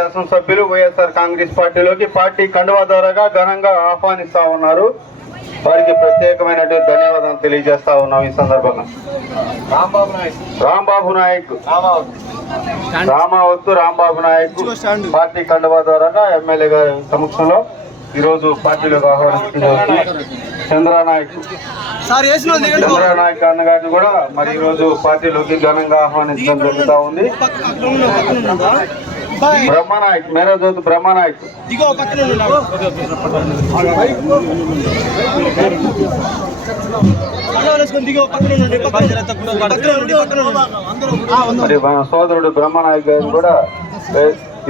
శాసనసభ్యులు వైఎస్ఆర్ కాంగ్రెస్ పార్టీలోకి పార్టీ కండువా ద్వారాగా ఘనంగా ఆహ్వానిస్తా ఉన్నారు. వారికి ప్రత్యేకమైనటువంటి ధన్యవాదాలు తెలియజేస్తా ఉన్నాం. ఈ సందర్భంగా రాంబాబు నాయక్ రాంబాబు నాయక్ పార్టీ కండువా ద్వారాగా ఎమ్మెల్యే గారి సమక్షంలో ఈరోజు పార్టీలోకి ఆహ్వానిస్తున్నారు. చంద్రనాయక్ అన్నగారిని కూడా మరి ఈరోజు పార్టీలోకి ఘనంగా ఆహ్వానించడం జరుగుతూ ఉంది. బ్రహ్మనాయక్ మేరాజ్యోతి బ్రహ్మనాయక్ మరి మన సోదరుడు బ్రహ్మనాయక్ గారిని కూడా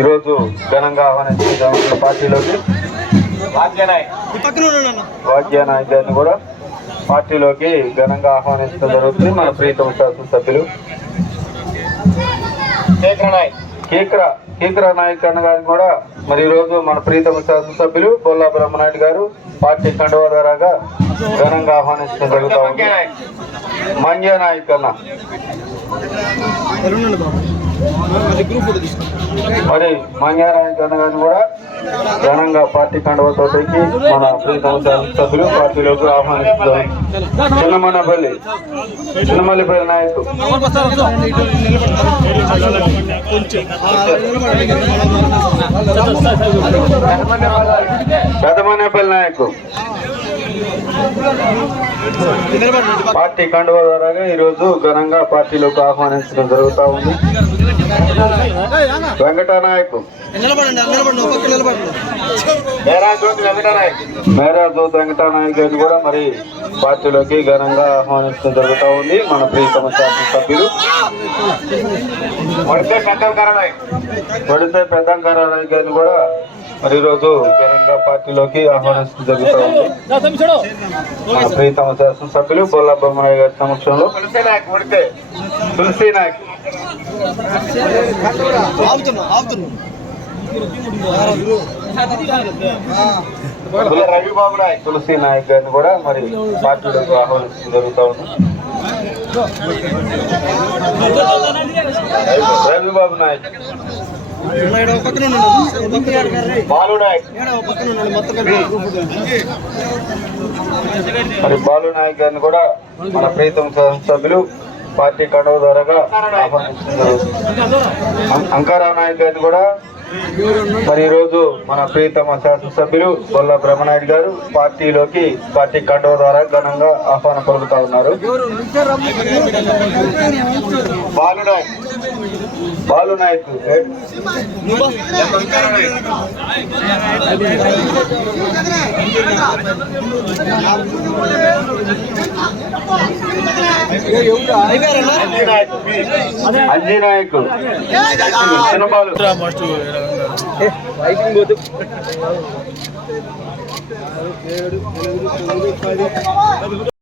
ఈరోజు ఘనంగా ఆహ్వానించడం పార్టీలోకి. వాద్యనాయక్ గారిని కూడా పార్టీలోకి ఘనంగా ఆహ్వానించడం జరుగుతుంది. మన ప్రీతమ శాసనసభ్యులు కీకరా నాయక్ అన్న గారిని కూడా మరి ఈరోజు మన ప్రీతమ శాసనసభ్యులు బొల్లా బ్రహ్మనాయుడు గారు పార్టీ కండువా ద్వారాగా ఘనంగా ఆహ్వానించడం జరుగుతూ ఉంది. మంజా నాయక్ అన్న మరి మంజా నాయక్ అన్న గారిని కూడా ఘనంగా పార్టీ కండువాతో పెట్టి మన ప్రీతమ శాసనసభ్యులు పార్టీలోకి ఆహ్వానిస్తున్నారు. చిన్నమల్లిపల్లి నాయకు పెదమనేపల్లి నాయకు పార్టీ కండువా ద్వారాగా ఈరోజు ఘనంగా పార్టీలోకి ఆహ్వానించడం జరుగుతూ ఉంది. వెంకటనాయక్ మేరాజ్యోతి వెంకటనాయక్ గారిని కూడా మరి పార్టీలోకి ఘనంగా ఆహ్వానించడం జరుగుతూ ఉంది. మన ప్రీతమ శాసనసభ్యులు పడితే పెద్దంకారాయక్ గారిని కూడా మరి ఈరోజు ఘనంగా పార్టీలోకి ఆహ్వానించడం జరుగుతూ ఉంది. మన ప్రీతమ శాసనసభ్యులు బొల్లా బ్రహ్మనాయుడు గారి సమక్షంలో తులసి నాయక్ రవిబాబు నాయక్ తులసి నాయక్ గారిని కూడా మరి పార్టీలోకి ఆహ్వానించడం జరుగుతూ ఉంది. రవిబాబు నాయక్ బాలు నాయక్ మరి బాలు నాయక్ గారిని కూడా మన ప్రీతమ సభ్యులు పార్టీ కండువా ద్వారాగా ఆహ్వానించడం జరుగుతుంది. అంకారావు నాయక్ గారిని కూడా మరి ఈరోజు మన ప్రీతమ శాసనసభ్యులు బొల్లా బ్రహ్మనాయుడు గారు పార్టీలోకి పార్టీ కండువా ద్వారా ఘనంగా ఆహ్వానం పలుకుతా ఉన్నారు. బాలు నాయక్ అంజీ నాయక్ చిన్నబాలు